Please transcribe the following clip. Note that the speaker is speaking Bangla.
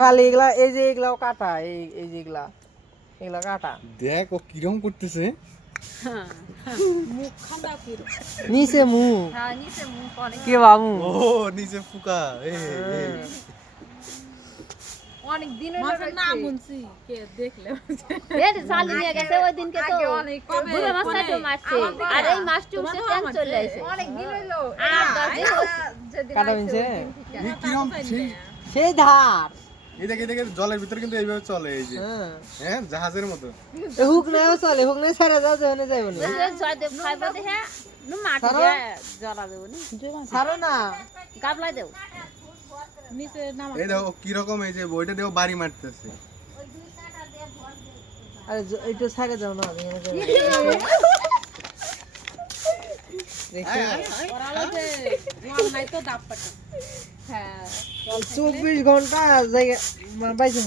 খালি এগুলা এই যে এগুলাও কাটা এই যে এগুলা কাটা দেখ ও কিরকম করতেছে মুখ খান্দা কিরো নিচে মুখ হ্যাঁ নিচে মুখ অনেক কে বামু ও নিচে ফুকা অনেক দিন হলো না মুনছি কে দেখলে এর চালু নিয়ে গেছে ওই দিনকে তো বুড়ো মাছটা মারছে আর এই মাছটি উঠে ট্যাং চলে আসে অনেক দিন হলো আর 10 দিন কাটা হইছে কিরকম সেই ধার এই দেখে জলের ভিতরে কিন্তু এইভাবে চলে এই যে হ্যাঁ জাহাজের মতো হুক নাও চলে হুক নাই ছাড়া যাও যেখানে যাইব না জয়দেব খাইবা দেখে নু মাটি দিয়ে জ্বলা দেব নি ছাড়ো না গাবলা দেব নিচে নামা এই দেখো কিরকম এই যে বইটা দেখো বাড়ি মারতেছে আরে এইটা ছাড়া যাও না ওরালে যে ওয়াল নাই তো দাপ পাটা হ্যাঁ 24 ঘন্টা জায়গা বাইছে